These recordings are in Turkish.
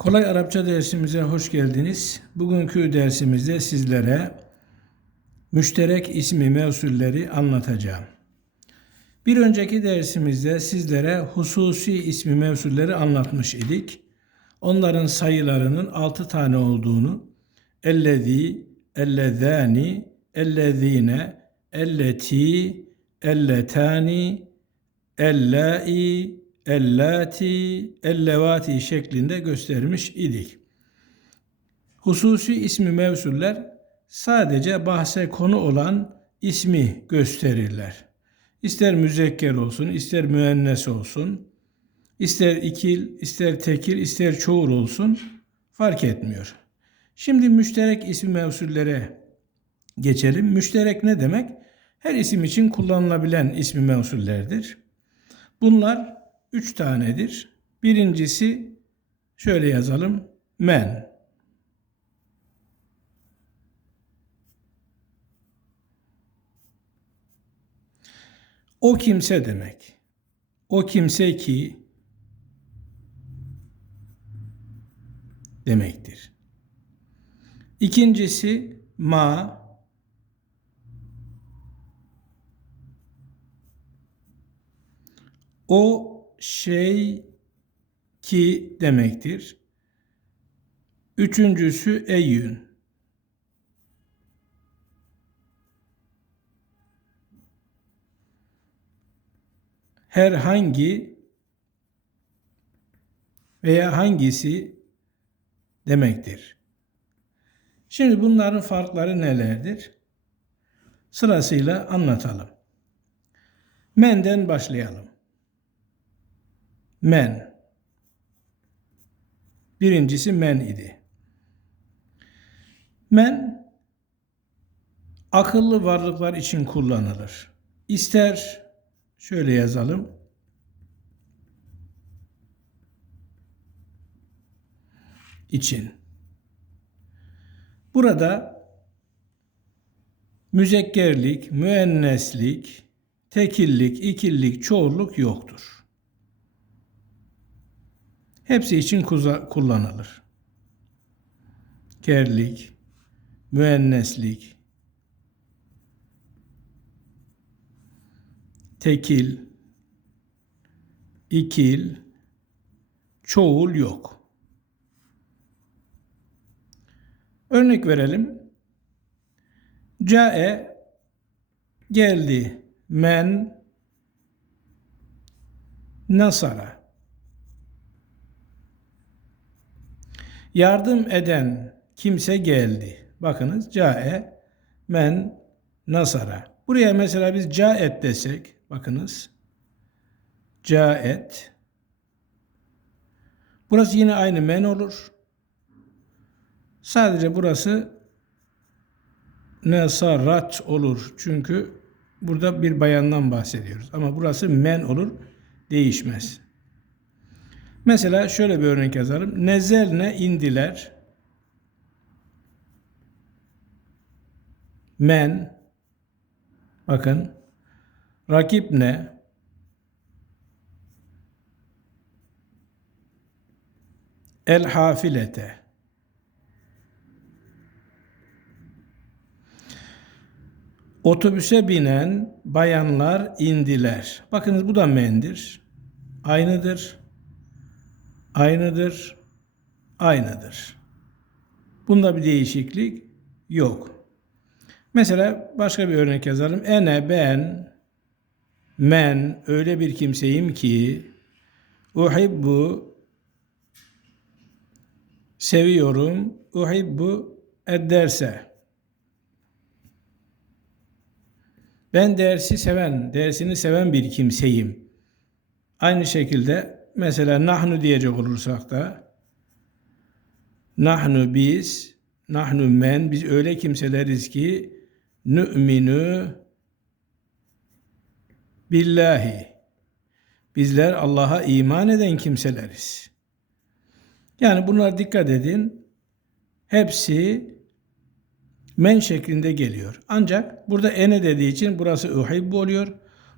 Kolay Arapça dersimize hoş geldiniz. Bugünkü dersimizde sizlere müşterek ismi mevsulleri anlatacağım. Bir önceki dersimizde sizlere hususi ismi mevsulleri anlatmış idik. Onların sayılarının altı tane olduğunu, ellezî, ellezâni, ellezîne, elleti, elletani, ellâi, ellati, ellevati şeklinde göstermiş idik. Hususi ismi mevsuller sadece bahse konu olan ismi gösterirler. İster müzekker olsun, ister müennes olsun, ister ikil, ister tekil, ister çoğul olsun fark etmiyor. Şimdi müşterek ismi mevsullere geçelim. Müşterek ne demek? Her isim için kullanılabilen ismi mevsullerdir. Bunlar üç tanedir. Birincisi şöyle yazalım. Men. O kimse demek. O kimse ki demektir. İkincisi ma o şey ki demektir. Üçüncüsü eyyün. Herhangi veya hangisi demektir. Şimdi bunların farkları nelerdir? Sırasıyla anlatalım. Menden başlayalım. Men. Birincisi men idi. Men akıllı varlıklar için kullanılır. İster şöyle yazalım. için. Burada müzekkerlik, müenneslik, tekillik, ikillik, çoğulluk yoktur. Hepsi için kullanılır. Kerlik, müenneslik, tekil, ikil, çoğul yok. Örnek verelim. Cae geldi. Men nasara. Yardım eden kimse geldi. Bakınız cae men nasara. Buraya mesela biz caet desek bakınız. Caet. Burası yine aynı men olur. Sadece burası nesarat olur. Çünkü burada bir bayandan bahsediyoruz. Ama burası men olur. Değişmez. Mesela şöyle bir örnek yazalım. Nezelne indiler. Men bakın rakip ne? El hafilete. Otobüse binen bayanlar indiler. Bakınız bu da mendir. Aynıdır aynıdır, aynıdır. Bunda bir değişiklik yok. Mesela başka bir örnek yazalım. Ene ben men öyle bir kimseyim ki uhibbu seviyorum uhibbu ederse ben dersi seven, dersini seven bir kimseyim. Aynı şekilde mesela nahnu diyecek olursak da nahnu biz nahnu men biz öyle kimseleriz ki nü'minu billahi bizler Allah'a iman eden kimseleriz. Yani bunlar dikkat edin. Hepsi men şeklinde geliyor. Ancak burada ene dediği için burası uhibbu oluyor.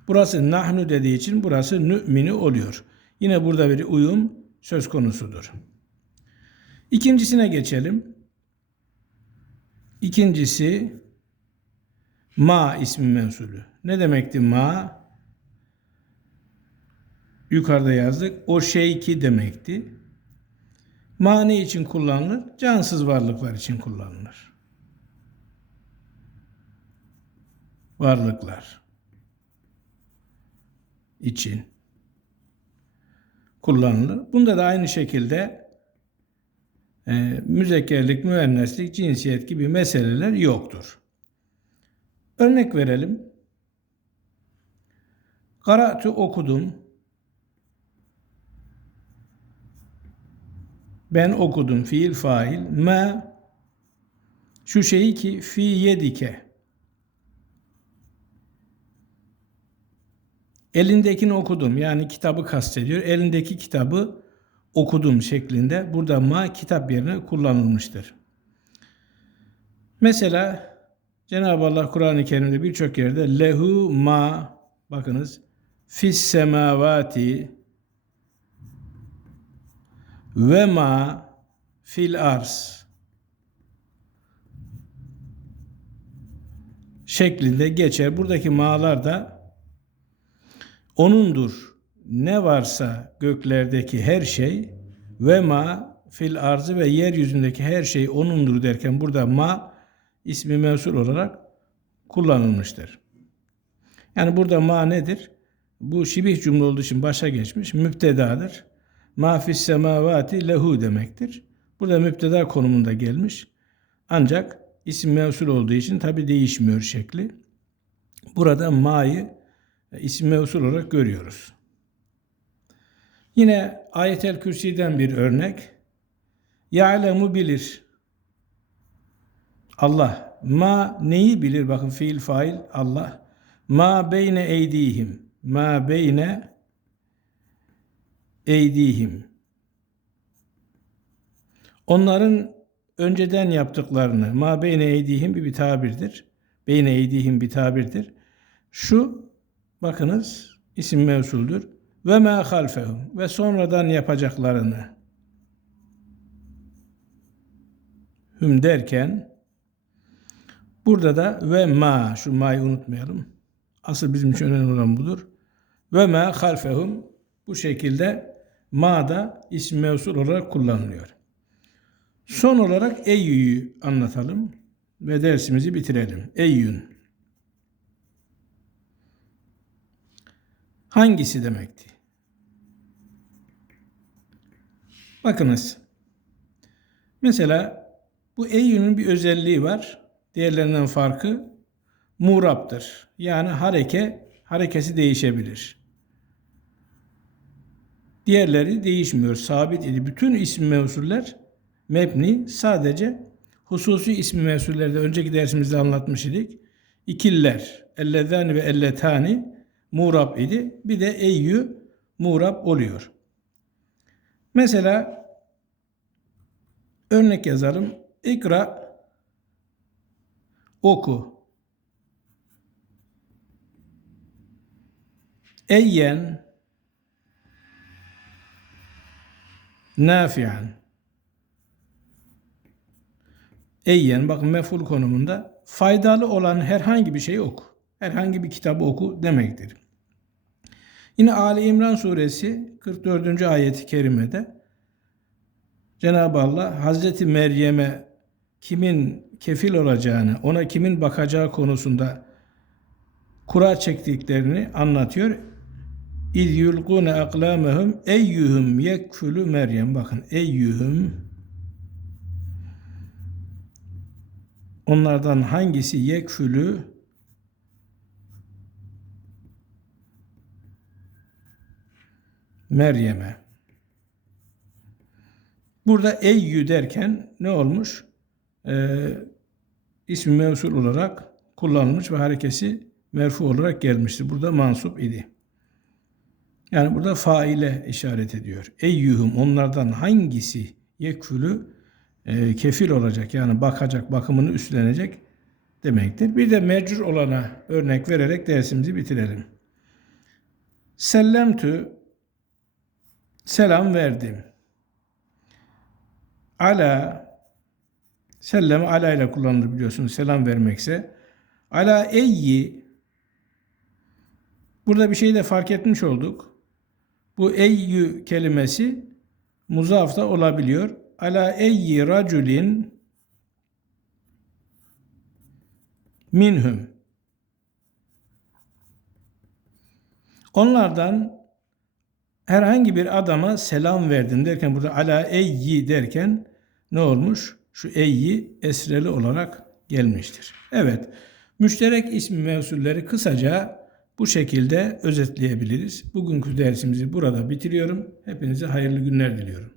Burası nahnu dediği için burası nü'minu oluyor. Yine burada bir uyum söz konusudur. İkincisine geçelim. İkincisi ma ismi mensulü. Ne demekti ma? Yukarıda yazdık. O şey ki demekti. Ma ne için kullanılır? Cansız varlıklar için kullanılır. Varlıklar için kullanılır. Bunda da aynı şekilde e, müzekkerlik, müenneslik, cinsiyet gibi meseleler yoktur. Örnek verelim. Karatu okudum. Ben okudum fiil fail. Ma şu şeyi ki fi yedike. Elindekini okudum. Yani kitabı kastediyor. Elindeki kitabı okudum şeklinde. Burada ma kitap yerine kullanılmıştır. Mesela Cenab-ı Allah Kur'an-ı Kerim'de birçok yerde lehu ma bakınız fis semavati ve ma fil arz şeklinde geçer. Buradaki ma'lar da O'nundur. Ne varsa göklerdeki her şey ve ma fil arzı ve yeryüzündeki her şey O'nundur derken burada ma ismi mevsul olarak kullanılmıştır. Yani burada ma nedir? Bu şibih cümle olduğu için başa geçmiş. Müptedadır. Ma fis semavati lehu demektir. Burada müpteda konumunda gelmiş. Ancak isim mevsul olduğu için tabi değişmiyor şekli. Burada ma'yı isim mevsul olarak görüyoruz. Yine ayetel kürsiden bir örnek. Ya'lemu bilir. Allah. Ma neyi bilir? Bakın fiil fail Allah. Ma beyne eydihim. Ma beyne eydihim. Onların önceden yaptıklarını ma beyne eydihim bir tabirdir. Beyne eydihim bir tabirdir. Şu bakınız isim mevsuldür. Ve ma halfehum ve sonradan yapacaklarını hüm derken burada da ve ma şu ma'yı unutmayalım. Asıl bizim için önemli olan budur. Ve ma halfehum bu şekilde ma da isim mevsul olarak kullanılıyor. Son olarak eyyü'yü anlatalım ve dersimizi bitirelim. Eyyün. Hangisi demekti? Bakınız. Mesela bu eyyünün bir özelliği var. Diğerlerinden farkı muraptır. Yani hareke, harekesi değişebilir. Diğerleri değişmiyor, sabit idi. Bütün isim mevsuller mebni sadece hususi ismi mevsullerde önceki dersimizde anlatmış idik. İkiller, ellezani ve elletani murab idi. Bir de eyyü murab oluyor. Mesela örnek yazalım. İkra oku. Eyyen nafi'an. Eyyen bakın meful konumunda faydalı olan herhangi bir şeyi oku. Herhangi bir kitabı oku demektir. Yine Ali İmran suresi 44. ayeti kerimede Cenab-ı Allah Hazreti Meryem'e kimin kefil olacağını, ona kimin bakacağı konusunda kura çektiklerini anlatıyor. İz yulqune aklamehum eyyuhum yekfulu Meryem. Bakın eyyuhum onlardan hangisi yekfülü Meryem'e. Burada eyyü derken ne olmuş? Ee, ismi mevsul olarak kullanılmış ve harekesi merfu olarak gelmiştir. Burada mansup idi. Yani burada faile işaret ediyor. Eyyuhum onlardan hangisi yekfülü e, kefil olacak yani bakacak, bakımını üstlenecek demektir. Bir de mecrur olana örnek vererek dersimizi bitirelim. Sellemtü selam verdim. ala sellem ala ile kullanılır biliyorsunuz selam vermekse. Ala eyyi burada bir şey de fark etmiş olduk. Bu eyyü kelimesi muzaf da olabiliyor. Ala eyyi raculin minhum. Onlardan herhangi bir adama selam verdin derken burada ala eyyi derken ne olmuş? Şu eyyi esreli olarak gelmiştir. Evet. Müşterek ismi mevsulleri kısaca bu şekilde özetleyebiliriz. Bugünkü dersimizi burada bitiriyorum. Hepinize hayırlı günler diliyorum.